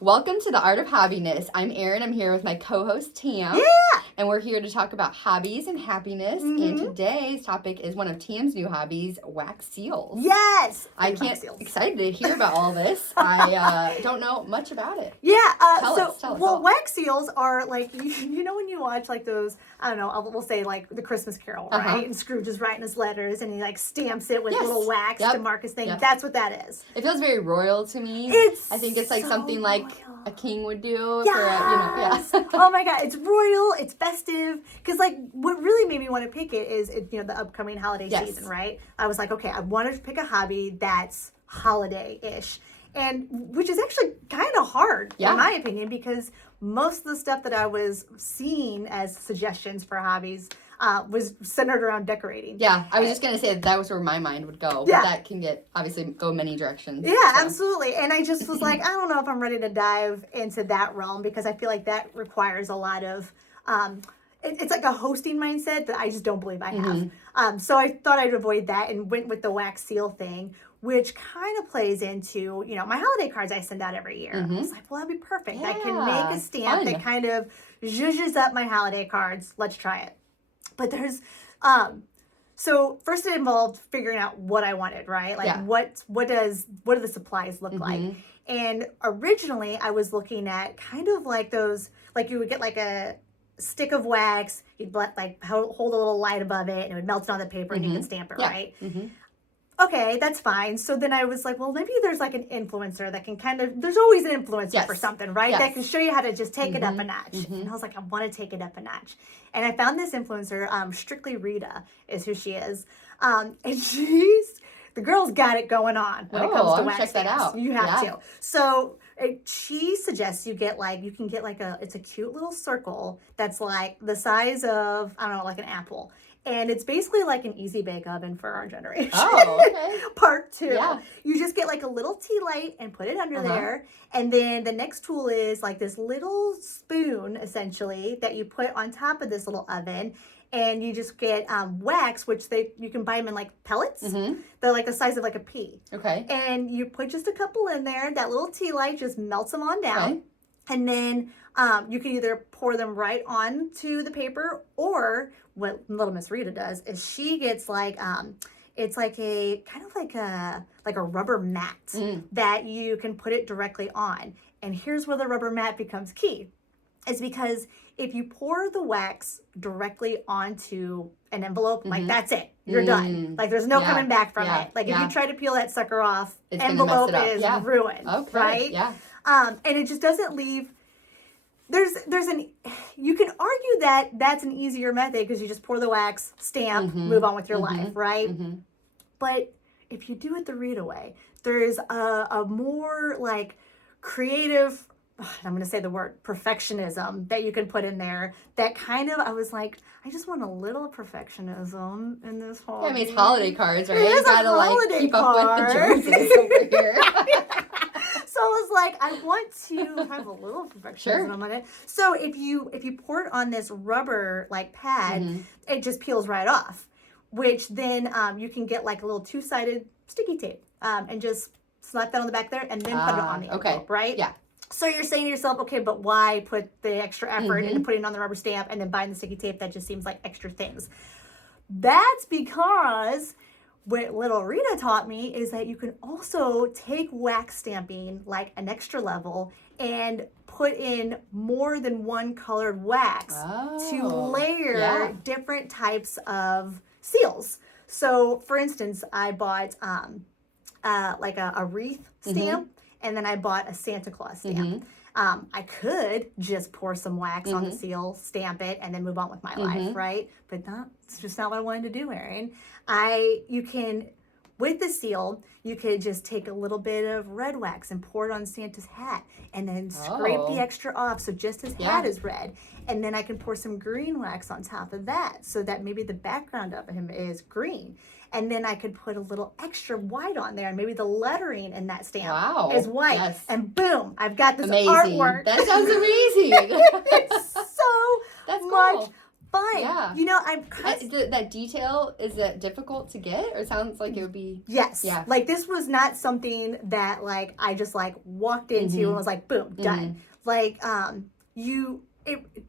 Welcome to the Art of Hobbiness. I'm Erin. I'm here with my co-host Tam. Yeah! And we're here to talk about hobbies and happiness. Mm-hmm. And today's topic is one of Tam's new hobbies, wax seals. Yes! I can't excited to hear about all this. I don't know much about it. Yeah, Tell us. wax seals are like, you know when you watch like those, I don't know, we'll say like the Christmas Carol, right? And Scrooge is writing his letters and he like stamps it with little wax to mark his thing. Yep. That's what that is. It feels very royal to me. I think it's like something like a king would do. Yes! Oh my God, it's royal, it's festive. Because like what really made me want to pick it is the upcoming holiday season, right? I was like, okay, I wanted to pick a hobby that's holiday-ish. And which is actually kind of hard, in my opinion, because most of the stuff that I was seeing as suggestions for hobbies was centered around decorating. Yeah, I was just going to say that was where my mind would go. But that can obviously go many directions. Yeah, absolutely. And I just was like, I don't know if I'm ready to dive into that realm because I feel like that requires a lot of... it's like a hosting mindset that I just don't believe I have. So I thought I'd avoid that and went with the wax seal thing, which kind of plays into, my holiday cards I send out every year. I was like, well, that'd be perfect. Yeah, I can make a stamp that kind of zhuzhes up my holiday cards. Let's try it. But there's, so first it involved figuring out what I wanted, right? Like what do the supplies look like? And originally I was looking at kind of like those, like you would get like a stick of wax, you'd like hold a little light above it and it would melt it on the paper and you could stamp it, right? Okay, that's fine. So then I was like, well, maybe there's like an influencer that can there's always an influencer for something, right? That can show you how to just take it up a notch. And I was like, I want to take it up a notch. And I found this influencer, Strictly Rita is who she is. And the girl's got it going on when it comes to wax check that out. You have to. So she suggests you can get it's a cute little circle that's like the size of, I don't know, like an apple. And it's basically like an easy bake oven for our generation. Oh, okay. Part 2. Yeah. You just get like a little tea light and put it under there. And then the next tool is like this little spoon, essentially, that you put on top of this little oven. And you just get wax, which you can buy them in like pellets. They're like the size of like a pea. Okay. And you put just a couple in there. That little tea light just melts them on down. Okay. And then you can either pour them right onto the paper, or what little Miss Rita does is she gets like it's like a kind of like a rubber mat that you can put it directly on. And here's where the rubber mat becomes key. Is because if you pour the wax directly onto an envelope, like that's it. You're done. Like there's no coming back from it. Like if you try to peel that sucker off, envelope is ruined. Okay. Right? Yeah. And it just doesn't leave. You can argue that that's an easier method because you just pour the wax, stamp, move on with your life, right? But if you do it the Rita way, there's a more like creative, I'm going to say the word perfectionism that you can put in there that kind of, I was like, I just want a little perfectionism in this hobby. Yeah, I mean, it's holiday cards, right? You got to like keep up with the Joneses over here. So I was like, I want to have a little perfectionism on it. So if you pour it on this rubber like pad, it just peels right off, which then you can get like a little 2-sided sticky tape and just slap that on the back there and then put it on the envelope, right? Yeah. So you're saying to yourself, okay, but why put the extra effort into putting on the rubber stamp and then buying the sticky tape? That just seems like extra things. That's because what little Rita taught me is that you can also take wax stamping like an extra level and put in more than one colored wax to layer different types of seals. So for instance, I bought like a wreath stamp. And then I bought a Santa Claus stamp. I could just pour some wax on the seal, stamp it, and then move on with my life, right? But it's just not what I wanted to do, Erin. With the seal, you could just take a little bit of red wax and pour it on Santa's hat and then scrape the extra off so just his hat is red. And then I can pour some green wax on top of that so that maybe the background of him is green. And then I could put a little extra white on there and maybe the lettering in that stamp is white. Yes. And boom, I've got this artwork. That sounds amazing. It's so much But, you know, I'm kind of... That detail, is it difficult to get? Or it sounds like it would be... Yes. Yeah. Like, this was not something that, like, I just, like, walked into and was like, boom, done. Like,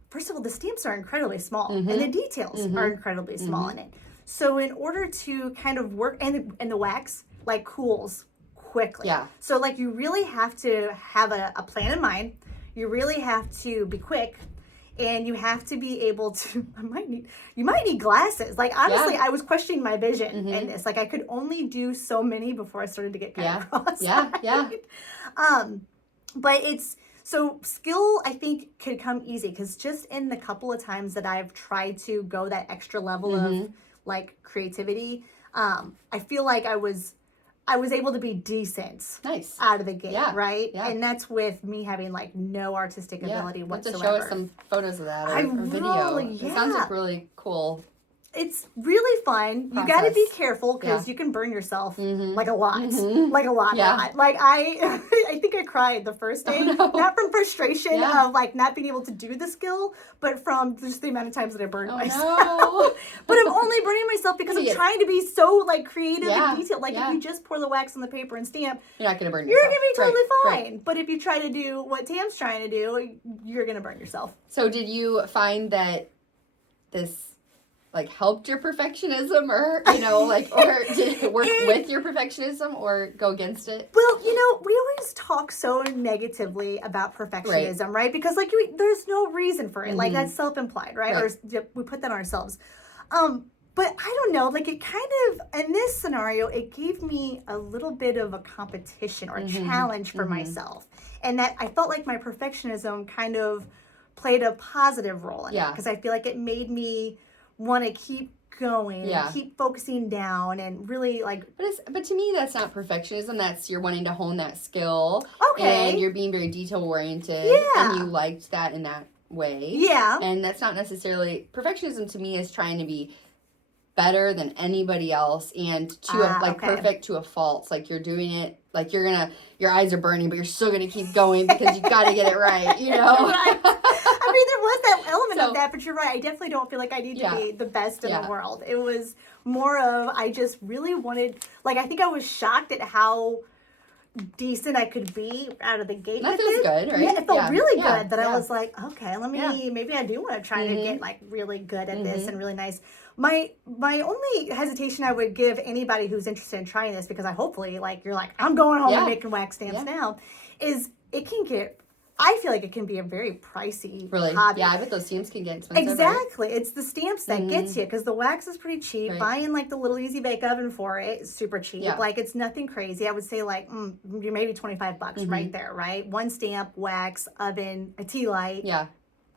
first of all, the stamps are incredibly small. And the details are incredibly small in it. So, in order to kind of work... And the wax, like, cools quickly. Yeah. So, like, you really have to have a plan in mind. You really have to be quick. And you have to be able to, you might need glasses. Like, honestly, I was questioning my vision in this. Like, I could only do so many before I started to get kind of cross-eyed. But so skill, I think, could come easy. Because just in the couple of times that I've tried to go that extra level of, like, creativity, I feel like I was able to be decent out of the gate, right? Yeah. And that's with me having, like, no artistic ability whatsoever. Have to show us some photos of that or video. It sounds like really cool. It's really fun. Process. You got to be careful because you can burn yourself like a lot. Like a lot. Like, I think I cried the first day. Oh, no. Not from frustration of, like, not being able to do the skill, but from just the amount of times that I burned myself. No. But I'm only burning myself because I'm trying to be so, like, creative and detailed. Like, if you just pour the wax on the paper and stamp, you're not going to burn yourself. You're going to be totally fine. Right. But if you try to do what Tam's trying to do, you're going to burn yourself. So did you find that this... like, helped your perfectionism or, you know, like, or did it work with your perfectionism or go against it? Well, you know, we always talk so negatively about perfectionism, right? Because, like, there's no reason for it. Like, that's self-implied, right? Or we put that on ourselves. But I don't know, like, it kind of, in this scenario, it gave me a little bit of a competition or a challenge for myself. And that I felt like my perfectionism kind of played a positive role in it. Because I feel like it made me want to keep going, keep focusing down, and really, like... But to me, that's not perfectionism. That's you're wanting to hone that skill. Okay. And you're being very detail-oriented. Yeah. And you liked that in that way. Yeah. And that's not necessarily... Perfectionism, to me, is trying to be better than anybody else and to perfect to a fault. Like, you're doing it, like, your eyes are burning, but you're still going to keep going because you got to get it right, you know? Right. I mean, there was that element of that, but you're right. I definitely don't feel like I need to be the best in the world. It was more of, I just really wanted, like, I think I was shocked at how decent I could be out of the gate with it. That feels good, right? Yeah, it felt really good that I was like, okay, maybe I do want to try to get, like, really good at this and really nice. My only hesitation I would give anybody who's interested in trying this, because hopefully, like, you're like, I'm going home and making wax stamps now, is it can get... I feel like it can be a very pricey hobby. Yeah, I bet those stamps can get expensive. Exactly. Right? It's the stamps that gets you, because the wax is pretty cheap. Right. Buying, like, the little easy bake oven for it is super cheap. Yeah. Like, it's nothing crazy. I would say, like, maybe $25 right there, right? One stamp, wax, oven, a tea light. Yeah.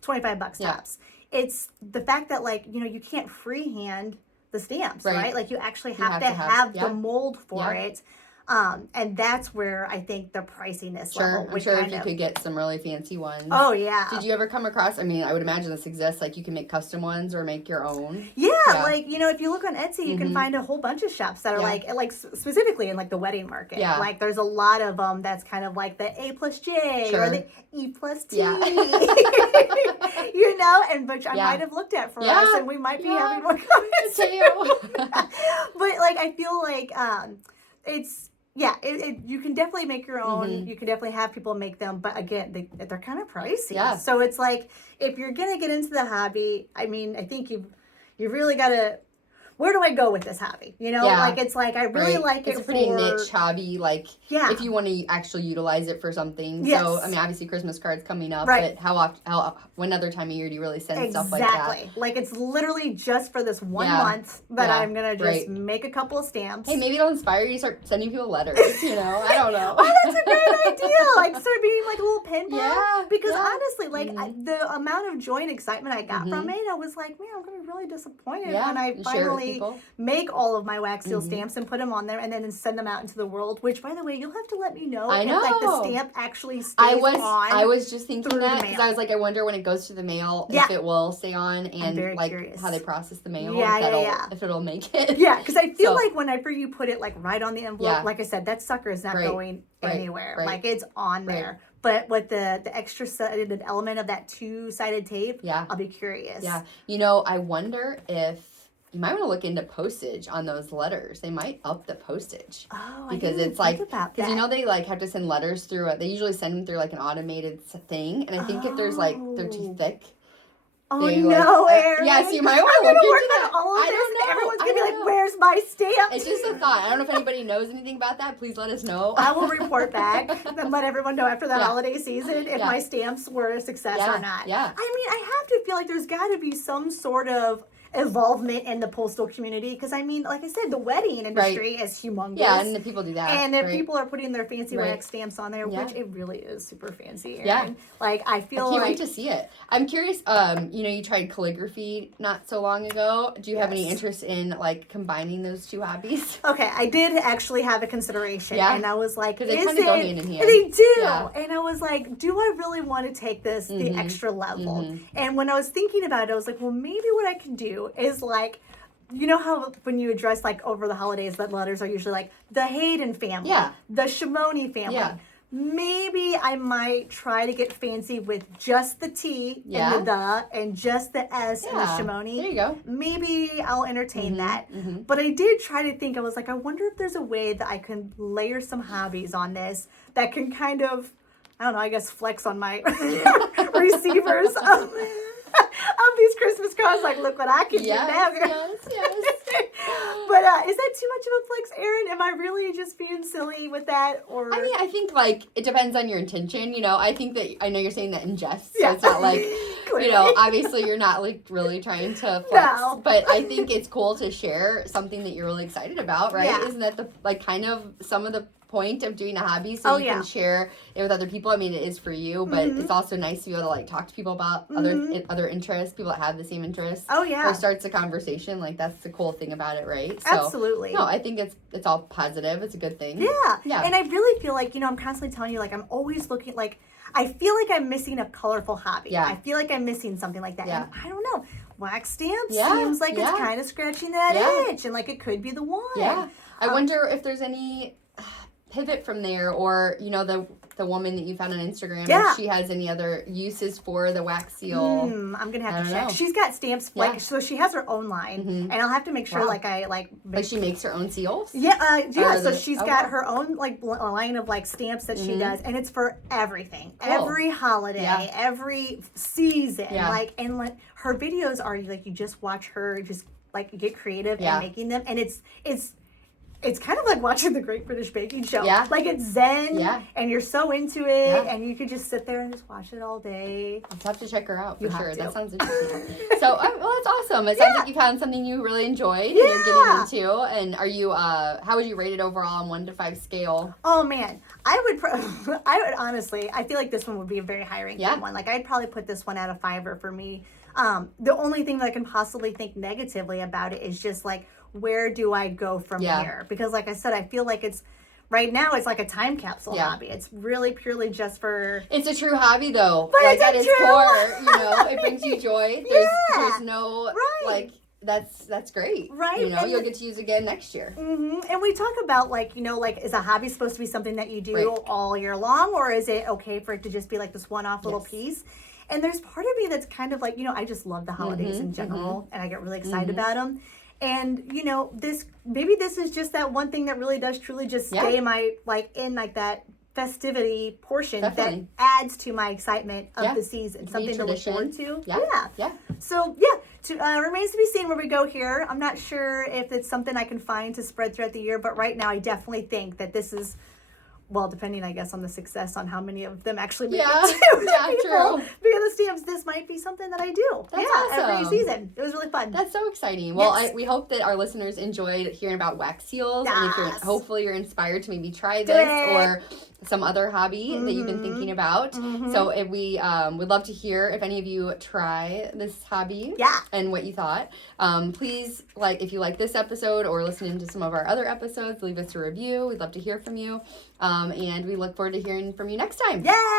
$25 tops. It's the fact that, like, you know, you can't freehand the stamps, right? Like, you actually have to have the mold for it. And that's where I think the priciness level would I'm sure if you could get some really fancy ones. Oh, yeah. Did you ever come across, I mean, I would imagine this exists, like, you can make custom ones or make your own. Yeah, like, you know, if you look on Etsy, you can find a whole bunch of shops that are like specifically in, like, the wedding market. Yeah. Like, there's a lot of them that's kind of like the A+J or the E+T. Yeah. You know, and which I might have looked at for us, and we might be having more comments too. But, like, I feel like it's... Yeah, you can definitely make your own. You can definitely have people make them. But again, they're kind of pricey. Yeah. So it's like, if you're going to get into the hobby, I mean, I think you've really got to... Where do I go with this hobby? You know, like, it's like, I really like it. It's a pretty niche hobby, like, if you want to actually utilize it for something. Yes. So, I mean, obviously Christmas cards coming up, but when other time of year do you really send stuff like that? Exactly. Like, it's literally just for this 1 month that I'm going to just make a couple of stamps. Hey, maybe it'll inspire you to start sending people letters, you know? I don't know. Oh, that's a great idea. Like, start being like a little pen pal. Yeah. Because honestly, like, the amount of joy and excitement I got from it, I was like, man, I'm going to be really disappointed when I finally make all of my wax seal stamps and put them on there and then send them out into the world, which, by the way, you'll have to let me know if, like, the stamp actually stays on. I was just thinking that because I was like, I wonder when it goes to the mail if it will stay on, and like curious. How they process the mail, if it'll make it. Yeah, because I feel like whenever you put it, like, right on the envelope, like I said, that sucker is not going anywhere. Like, it's on there. But with the extra sided element of that 2-sided tape, I'll be curious. Yeah. I wonder if you might want to look into postage on those letters. They might up the postage. Oh, because it's like about that. Because they like have to send letters through. They usually send them through like an automated thing, and I think if there's like they're too thick. Oh no, Erin! Yeah, so you might want to look into that. All of this, and everyone's gonna be like, "Where's my stamp?" It's just a thought. I don't know if anybody knows anything about that. Please let us know. I will report back and let everyone know after that holiday season if my stamps were a success or not. Yeah. I mean, I have to feel like there's got to be some sort of involvement in the postal community because I mean, like I said, the wedding industry is humongous. Yeah, and the people do that. And if people are putting their fancy wax stamps on there, which it really is super fancy. Erin. Yeah, like I feel I can't wait to see it. I'm curious. You tried calligraphy not so long ago. Do you have any interest in like combining those two hobbies? Okay, I did actually have a consideration, and I was like, because they kind of go hand in hand. They do, and I was like, do I really want to take this the extra level? And when I was thinking about it, I was like, well, maybe what I can do is like, you know how when you address like over the holidays, that letters are usually like the Hayden family, the Shimoni family. Yeah. Maybe I might try to get fancy with just the T and the and just the S and the Shimoni. There you go. Maybe I'll entertain that. But I did try to think, I was like, I wonder if there's a way that I can layer some hobbies on this that can kind of, I don't know, I guess flex on my receivers of these Christmas cards, like, look what I can do now. Yes. But is that too much of a flex, Erin? Am I really just being silly with that? Or I mean, I think like it depends on your intention. I think that I know you're saying that in jest, so it's not like obviously you're not like really trying to flex. No. But I think it's cool to share something that you're really excited about, right? Yeah. Isn't that the like kind of some of the point of doing a hobby so you can share it with other people? I mean, it is for you, but it's also nice to be able to like talk to people about other interests, people that have the same interests. Oh yeah. Or starts a conversation. Like that's the cool thing about it, right? So, absolutely. No, I think it's all positive. It's a good thing. Yeah. And I really feel like, I'm constantly telling you, like, I'm always looking, like, I feel like I'm missing a colorful hobby. Yeah. I feel like I'm missing something like that. Yeah. And I don't know. Wax stamps seems like it's kind of scratching that itch, and like it could be the one. Yeah. I wonder if there's any pivot from there, or the woman that you found on Instagram, if she has any other uses for the wax seal. I'm gonna have to check. She's got stamps, like, so she has her own line, and I'll have to make sure, like, I like she makes her own seals. So she's got her own like line of like stamps that she does, and it's for everything, every holiday, every season, like, and like her videos are like you just watch her just like get creative and making them, and it's kind of like watching the Great British Baking Show. Yeah. Like it's zen, and you're so into it, and you could just sit there and just watch it all day. I'll have to check her out for sure. That sounds interesting. So, well, that's awesome. It sounds like you found something you really enjoyed and you're getting into. And are you, how would you rate it overall on 1 to 5 scale? Oh, man. I would honestly, I feel like this one would be a very high ranking one. Like, I'd probably put this one at a 5 for me. The only thing that I can possibly think negatively about it is just like, where do I go from here? Because like I said, I feel like right now it's like a time capsule hobby. It's really purely just for... It's a true hobby though. But like it's at its core, it brings you joy. There's no, like, that's great. Right. You'll get to use again next year. And we talk about like, like, is a hobby supposed to be something that you do all year long, or is it okay for it to just be like this one-off little piece? And there's part of me that's kind of like, I just love the holidays in general, and I get really excited about them. And, maybe this is just that one thing that really does truly just stay in that festivity portion that adds to my excitement of the season. Something to look forward to. Yeah. So, remains to be seen where we go here. I'm not sure if it's something I can find to spread throughout the year, but right now I definitely think that this is... Well, depending, I guess, on the success on how many of them actually make it to people. True. Because the stamps, this might be something that I do. That's awesome. Every season. It was really fun. That's so exciting. Well, we hope that our listeners enjoyed hearing about wax seals. Yes. And hopefully you're inspired to maybe try this or some other hobby that you've been thinking about. So if we would love to hear if any of you try this hobby and what you thought. Please, if you like this episode or listening to some of our other episodes, leave us a review. We'd love to hear from you. And we look forward to hearing from you next time. Yeah.